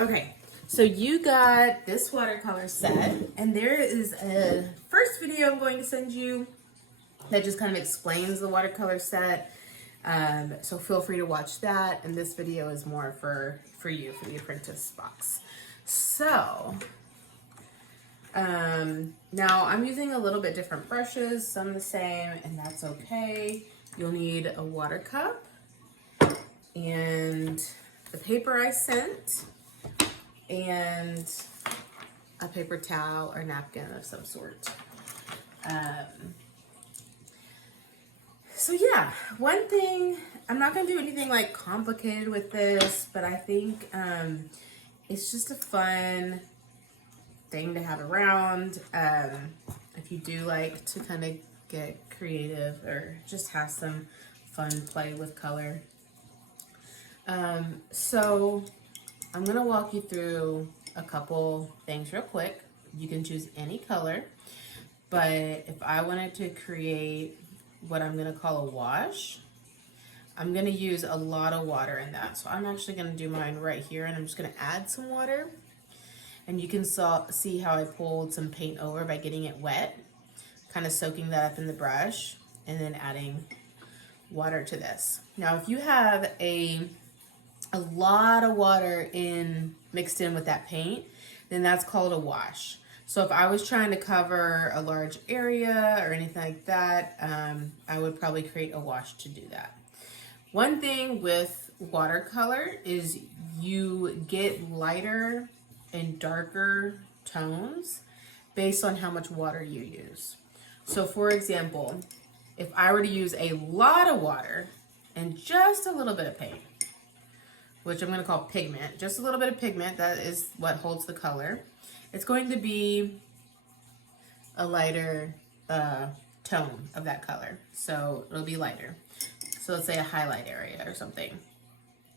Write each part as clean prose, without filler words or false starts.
Okay, so you got this watercolor set, and there is a first video I'm going to send you that just kind of explains the watercolor set. So feel free to watch that, and this video is more for you, for the Apprentice Box. So, now I'm using a little bit different brushes, some the same, and that's okay. You'll need a water cup and the paper I sent, and a paper towel or napkin of some sort. So yeah, one thing, I'm not gonna do anything like complicated with this, but I think it's just a fun thing to have around. If you do like to kind of get creative or just have some fun play with color. So I'm gonna walk you through a couple things real quick. You can choose any color, but if I wanted to create what I'm gonna call a wash, I'm gonna use a lot of water in that. So I'm actually gonna do mine right here, and I'm just gonna add some water. And you can see how I pulled some paint over by getting it wet, kind of soaking that up in the brush, and then adding water to this. Now, if you have a lot of water mixed in with that paint, then that's called a wash. So if I was trying to cover a large area or anything like that, I would probably create a wash to do that. One thing with watercolor is you get lighter and darker tones based on how much water you use. So for example, if I were to use a lot of water and just a little bit of paint, which I'm going to call pigment, just a little bit of pigment, that is what holds the color, it's going to be a lighter tone of that color. So it'll be lighter. So let's say a highlight area or something.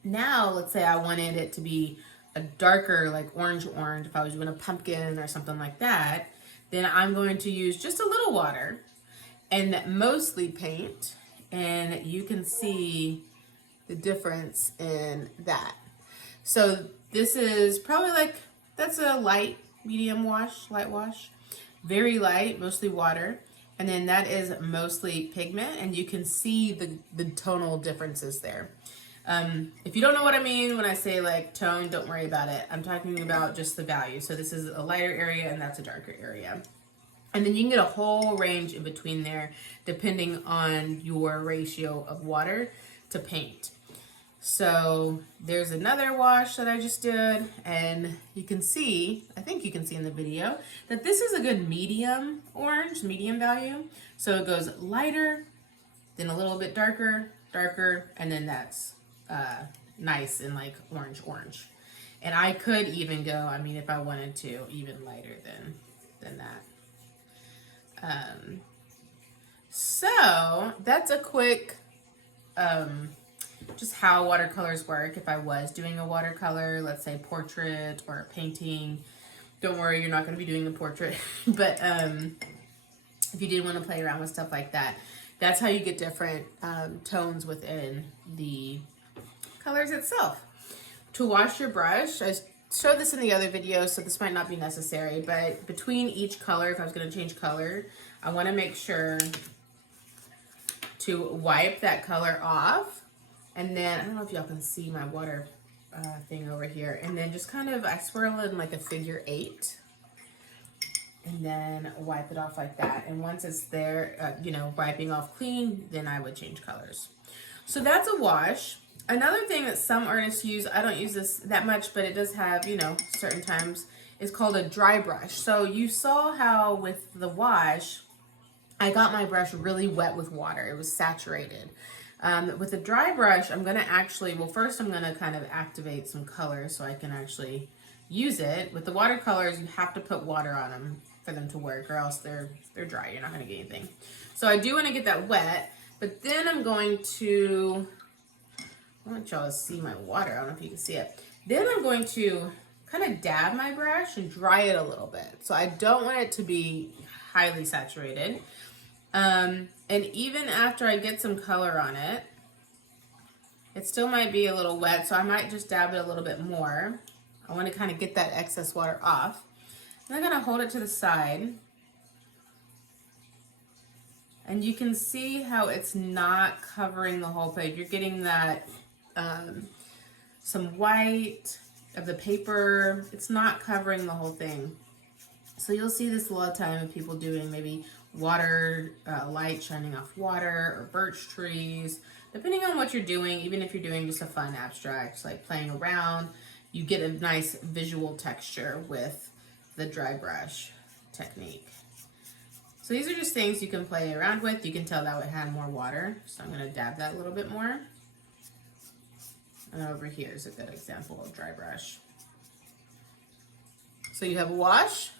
Now, let's say I wanted it to be a darker, like orange, if I was doing a pumpkin or something like that, then I'm going to use just a little water and mostly paint, and you can see the difference in that. So this is probably like, that's a light, medium wash, light wash, very light, mostly water. And then that is mostly pigment, and you can see the tonal differences there. If you don't know what I mean when I say like tone, don't worry about it. I'm talking about just the value. So this is a lighter area and that's a darker area. And then you can get a whole range in between there depending on your ratio of water to paint. So there's another wash that I just did, and you can see, I think you can see in the video, that this is a good medium orange, medium value. So it goes lighter, then a little bit darker, and then that's nice and like orange. And I could even go, I mean, if I wanted to, even lighter than that. So that's a quick just how watercolors work. If I was doing a watercolor, let's say portrait or a painting, don't worry, you're not going to be doing a portrait, but if you did want to play around with stuff like that, that's how you get different tones within the colors itself. To wash your brush, I showed this in the other video, so this might not be necessary, but between each color, if I was going to change color, I want to make sure to wipe that color off. And then, I don't know if y'all can see my water thing over here. And then just kind of, I swirl it in like a figure 8. And then wipe it off like that. And once it's there, wiping off clean, then I would change colors. So that's a wash. Another thing that some artists use, I don't use this that much, but it does have, certain times, is called a dry brush. So you saw how with the wash, I got my brush really wet with water. It was saturated. With a dry brush, I'm going to actually, first I'm going to kind of activate some color so I can actually use it. With the watercolors, you have to put water on them for them to work, or else they're dry. You're not going to get anything. So I do want to get that wet, but then I'm going to, I want y'all to see my water. I don't know if you can see it. Then I'm going to kind of dab my brush and dry it a little bit. So I don't want it to be highly saturated. And even after I get some color on it still might be a little wet, so I might just dab it a little bit more. I want to kind of get that excess water off. And I'm going to hold it to the side. And you can see how it's not covering the whole page. You're getting that some white of the paper. It's not covering the whole thing. So you'll see this a lot of time of people doing maybe water, light shining off water or birch trees. Depending on what you're doing, even if you're doing just a fun abstract, like playing around, you get a nice visual texture with the dry brush technique. So these are just things you can play around with. You can tell that it had more water, so I'm gonna dab that a little bit more. And over here is a good example of dry brush. So you have a wash,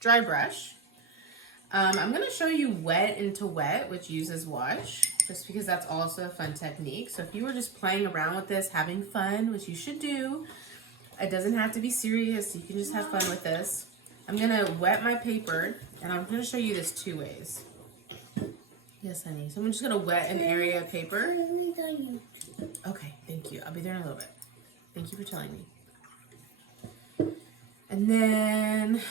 dry brush. I'm gonna show you wet into wet, which uses wash, just because that's also a fun technique. So if you were just playing around with this, having fun, which you should do, it doesn't have to be serious. You can just have fun with this. I'm gonna wet my paper, and I'm gonna show you this 2 ways. Yes, honey. So I'm just gonna wet an area of paper. Okay, thank you. I'll be there in a little bit. Thank you for telling me. And then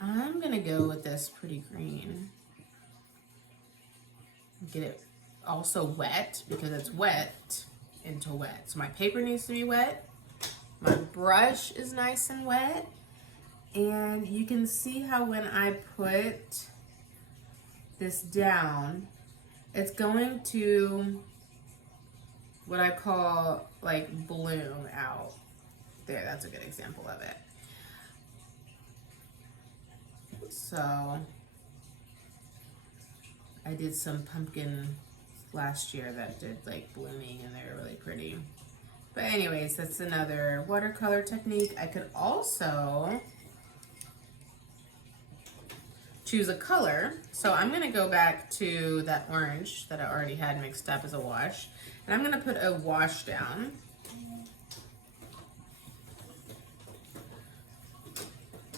I'm gonna go with this pretty green. Get it also wet because it's wet into wet. So my paper needs to be wet. My brush is nice and wet. And you can see how when I put this down, it's going to what I call like bloom out. There, that's a good example of it. So I did some pumpkin last year that did like blooming and they were really pretty. But anyways, that's another watercolor technique. I could also choose a color. So I'm gonna go back to that orange that I already had mixed up as a wash. And I'm gonna put a wash down.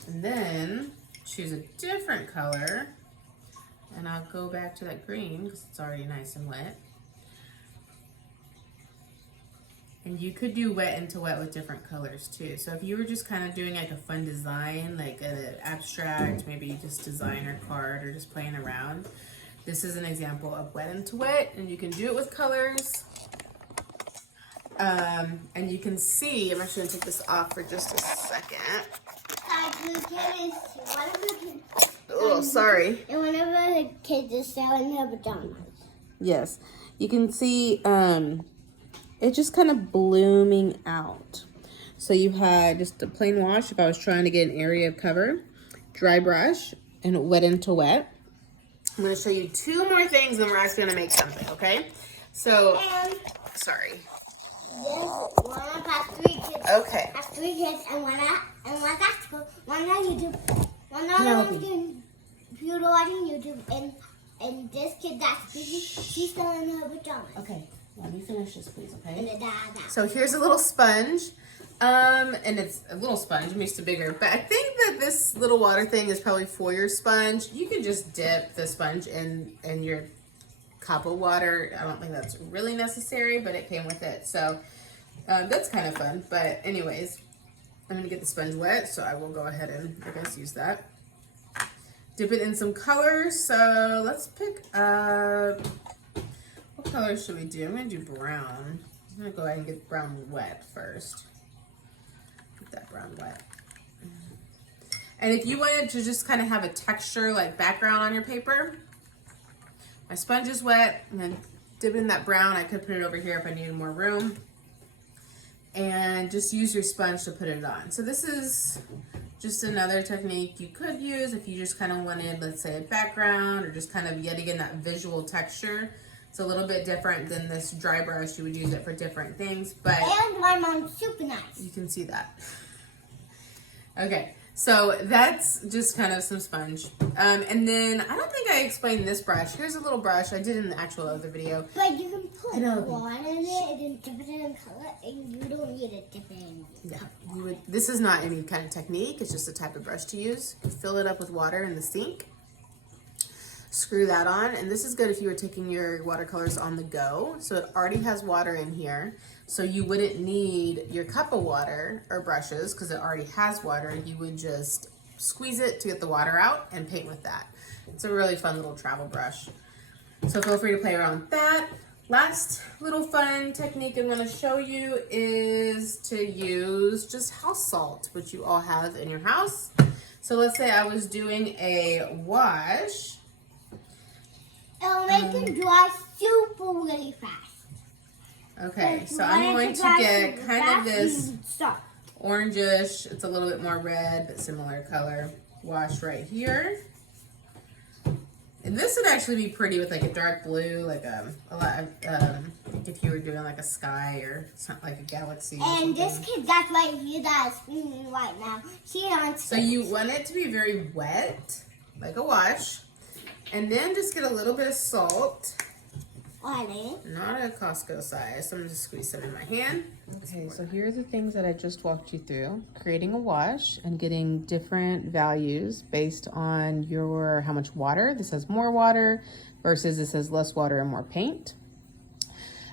And then choose a different color. And I'll go back to that green because it's already nice and wet. And you could do wet into wet with different colors too. So if you were just kind of doing like a fun design, like an abstract, maybe just designer card or just playing around, this is an example of wet into wet, and you can do it with colors. And you can see, I'm actually gonna take this off for just a second. Oh, sorry. And whenever the kids are selling their pajamas. Yes, you can see it's just kind of blooming out. So you had just a plain wash if I was trying to get an area of cover, dry brush, and wet into wet. I'm going to show you 2 more things, and we're actually going to make something, okay? So, sorry. Yes, one of us 3 kids. Okay. Has 3 kids, and one at school, one on YouTube, one on computer watching YouTube, and this kid that's busy, she's still in her pajamas. Okay. Let me finish this, please, okay? And So here's a little sponge, and it's a little sponge, it makes it bigger, but I think that this little water thing is probably for your sponge. You can just dip the sponge in your cup of water. I don't think that's really necessary, but it came with it, so that's kind of fun. But anyways, I'm gonna get the sponge wet, so I will go ahead and, I guess, use that. Dip it in some colors, so let's pick up, what color should we do? I'm gonna do brown. I'm gonna go ahead and get brown wet first. Get that brown wet. And if you wanted to just kind of have a texture like background on your paper, my sponge is wet, and then dip in that brown. I could put it over here if I needed more room. And just use your sponge to put it on. So this is just another technique you could use if you just kind of wanted, let's say, a background or just kind of yet again that visual texture. It's a little bit different than this dry brush. You would use it for different things, but and my mom's super nice. You can see that. Okay, so that's just kind of some sponge. And then I don't think I explained this brush. Here's a little brush. I did in the actual other video. But you can put water in it and then dip it in color, and you don't need to dip it in. Yeah, this is not any kind of technique. It's just a type of brush to use. You fill it up with water in the sink. Screw that on, and this is good if you were taking your watercolors on the go. So it already has water in here, So you wouldn't need your cup of water or brushes because it already has water. You would just squeeze it to get the water out and paint with that. It's a really fun little travel brush. So feel free to play around with that. Last little fun technique I'm going to show you is to use just house salt, which you all have in your house. So let's say I was doing a wash. It'll make it dry super really fast. Okay, so I'm going to get kind of this orangish, it's a little bit more red, but similar color wash right here. And this would actually be pretty with like a dark blue, like if you were doing like a sky or something like a galaxy. And this kid that's right here that is screaming right now, she on. So you want it to be very wet, like a wash, and then just get a little bit of salt. Not a Costco size, so I'm just squeeze some in my hand. Okay, so here are the things that I just walked you through. Creating a wash and getting different values based on your how much water. This has more water versus this has less water and more paint.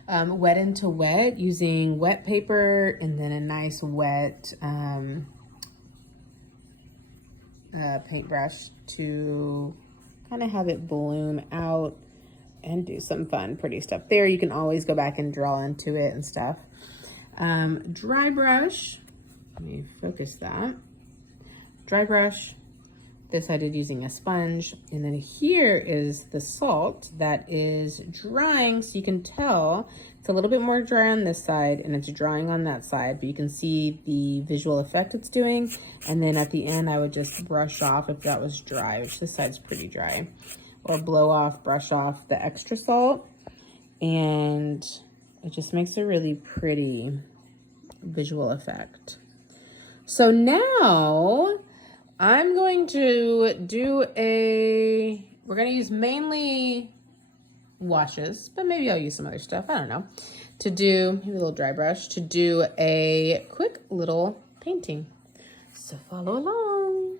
Wet into wet using wet paper and then a nice wet paintbrush to kind of have it bloom out and do some fun, pretty stuff there. You can always go back and draw into it and stuff. Dry brush, let me focus that. Dry brush, this I did using a sponge. And then here is the salt that is drying, so you can tell it's a little bit more dry on this side and it's drying on that side, but you can see the visual effect it's doing. And then at the end, I would just brush off if that was dry, which this side's pretty dry. Or blow off, brush off the extra salt, and it just makes a really pretty visual effect. So now I'm going to do we're going to use mainly washes, but maybe I'll use some other stuff, I don't know, to do, maybe a little dry brush, to do a quick little painting. So follow along.